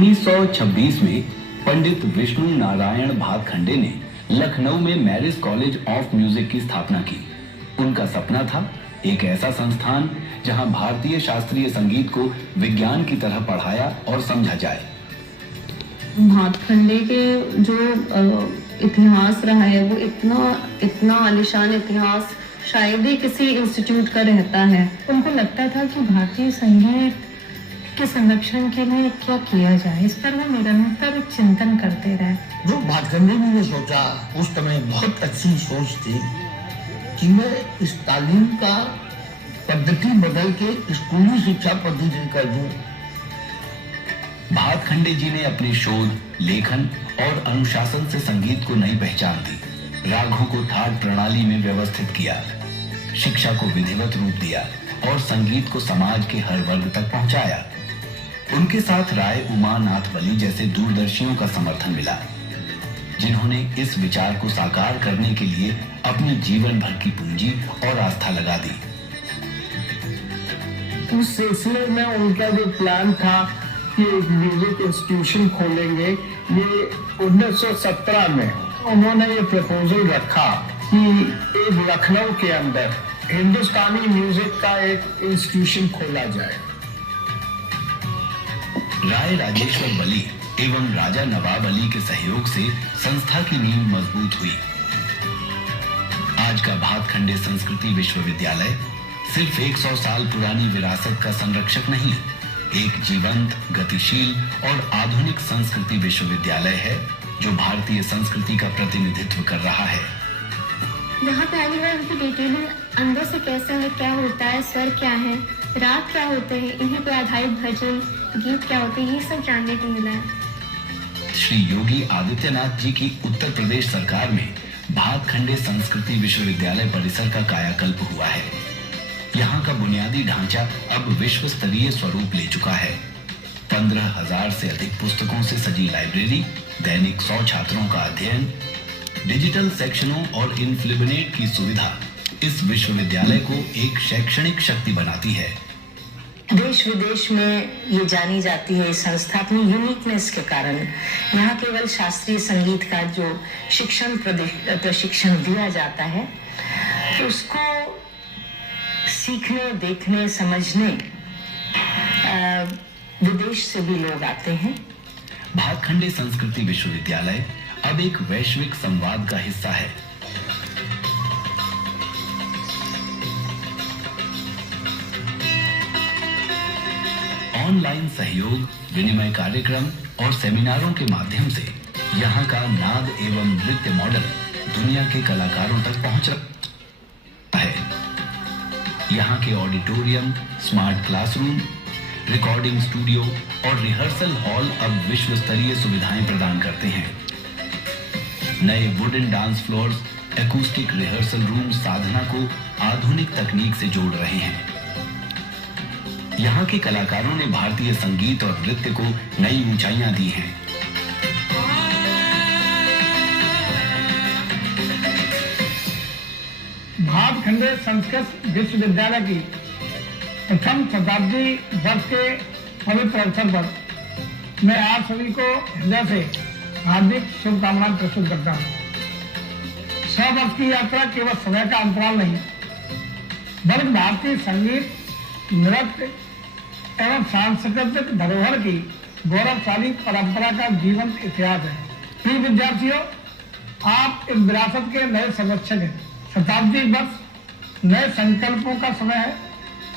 1926 में पंडित विष्णु नारायण भातखंडे ने लखनऊ में मैरिज कॉलेज ऑफ म्यूजिक की स्थापना की। उनका सपना था एक ऐसा संस्थान जहां भारतीय शास्त्रीय संगीत को विज्ञान की तरह पढ़ाया और समझा जाए। भातखंडे के जो इतिहास रहा है वो इतना आलिशान इतिहास शायद ही किसी इंस्टीट्यूट का रहता है। उनको लगता था कि भारतीय संगीत के संरक्षण के लिए क्या किया जाए, इस पर वो निरंतर चिंतन करते रहे। जो भातखंडे ने सोचा उस समय बहुत अच्छी सोच थी कि मैं इस तालीम का पद्धति बदल के स्कूली शिक्षा पद्धति कर दूं। भातखंडे जी ने अपने शोध, लेखन और अनुशासन से संगीत को नई पहचान दी, रागों को ठाट प्रणाली में व्यवस्थित किया, शिक्षा को विधिवत रूप दिया और संगीत को समाज के हर वर्ग तक पहुंचाया। उनके साथ राय उमानाथ बली जैसे दूरदर्शियों का समर्थन मिला, जिन्होंने इस विचार को साकार करने के लिए अपनी जीवन भर की पूंजी और आस्था लगा दी। उस सिलसिले में उनका जो प्लान था कि एक म्यूजिक इंस्टीट्यूशन खोलेंगे, ये 1917 में उन्होंने ये प्रपोजल रखा कि एक लखनऊ के अंदर हिंदुस्तानी म्यूजिक का एक इंस्टीट्यूशन खोला जाए। राय राजेश्वर बली एवं राजा नवाब अली के सहयोग से संस्था की नींव मजबूत हुई। आज का भातखंडे संस्कृति विश्वविद्यालय सिर्फ 100 साल पुरानी विरासत का संरक्षक नहीं, एक जीवंत, गतिशील और आधुनिक संस्कृति विश्वविद्यालय है जो भारतीय संस्कृति का प्रतिनिधित्व कर रहा है। यहाँ पहली बार उनकी डिटेलिंग अंदर से कैसा है, क्या होता है, स्वर क्या है, राग क्या होते हैं, इन्हीं पर आधारित भजन गीत क्या होते हैं, ये सब जानने को मिला है। श्री योगी आदित्यनाथ जी की उत्तर प्रदेश सरकार में भातखंडे संस्कृति विश्वविद्यालय परिसर का कायाकल्प हुआ है। यहाँ का बुनियादी ढांचा अब विश्व स्तरीय स्वरूप ले चुका है। 15,000 से अधिक पुस्तकों से सजी लाइब्रेरी, दैनिक 100 छात्रों का अध्ययन, डिजिटल सेक्शनों और इनफ्लिबनेट की सुविधा इस विश्वविद्यालय को एक शैक्षणिक शक्ति बनाती है। देश विदेश में ये जानी जाती है इस संस्था अपनी यूनिकनेस के कारण। यहाँ केवल शास्त्रीय संगीत का जो प्रशिक्षण दिया जाता है, तो उसको सीखने, देखने, समझने विदेश से भी लोग आते हैं। भातखंडे संस्कृति विश्वविद्यालय अब एक वैश्विक संवाद का हिस्सा है। ऑनलाइन सहयोग, विनिमय कार्यक्रम और सेमिनारों के माध्यम से यहाँ का नाद एवं नृत्य मॉडल दुनिया के कलाकारों तक पहुंच रहा है। यहाँ के auditorium, smart classroom, recording studio और रिहर्सल हॉल अब विश्व स्तरीय सुविधाएं प्रदान करते हैं। नए wooden dance floors, acoustic rehearsal room साधना को आधुनिक तकनीक से जोड़ रहे हैं। यहाँ के कलाकारों ने भारतीय संगीत और नृत्य को नई ऊंचाइयां दी हैं। भातखंडे संस्कृत विश्वविद्यालय की प्रथम शताब्दी वर्ष के पवित्र अवसर पर मैं आप सभी को हृदय से हार्दिक शुभकामनाएं प्रस्तुत करता हूँ। 100 वर्ष की यात्रा केवल समय का अंतराल नहीं, बल्कि भारतीय संगीत, नृत्य एवं सांस्कृतिक धरोहर की गौरवशाली परंपरा का जीवंत इतिहास है। प्रिय विद्यार्थियों, आप इस विरासत के नए संरक्षक हैं। शताब्दी वर्ष नए संकल्पों का समय है।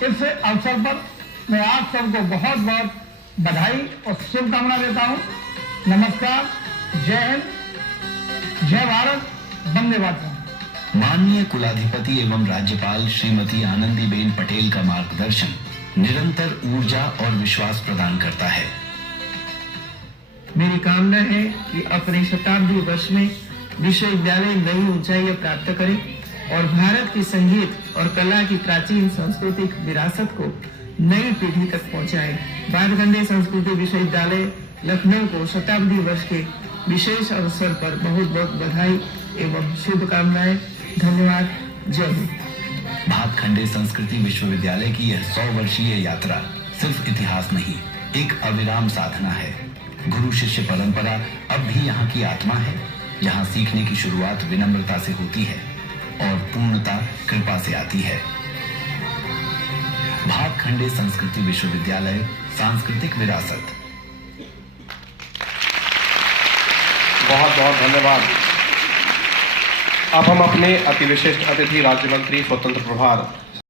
इस अवसर पर मैं आप सबको बहुत बहुत बधाई और शुभकामना देता हूँ। नमस्कार, जय हिंद, जय भारत, वंदे मातरम। माननीय कुलाधिपति एवं राज्यपाल श्रीमती आनंदीबेन पटेल का मार्गदर्शन निरंतर ऊर्जा और विश्वास प्रदान करता है। मेरी कामना है कि अपने शताब्दी वर्ष में विश्वविद्यालय नई ऊंचाइयां प्राप्त करे और भारत की संगीत और कला की प्राचीन सांस्कृतिक विरासत को नई पीढ़ी तक पहुंचाए। भातखंडे संस्कृति विश्वविद्यालय लखनऊ को शताब्दी वर्ष के विशेष अवसर पर बहुत बहुत बधाई एवं शुभकामनाएं। धन्यवाद। जय हिंद। भातखंडे संस्कृति विश्वविद्यालय की यह 100 वर्षीय यात्रा सिर्फ इतिहास नहीं, एक अविराम साधना है। गुरु शिष्य परंपरा अब भी यहाँ की आत्मा है, जहाँ सीखने की शुरुआत विनम्रता से होती है और पूर्णता कृपा से आती है। भातखंडे संस्कृति विश्वविद्यालय, सांस्कृतिक विरासत। बहुत बहुत धन्यवाद। अब हम अपने अति विशिष्ट अतिथि राज्य मंत्री स्वतंत्र प्रभार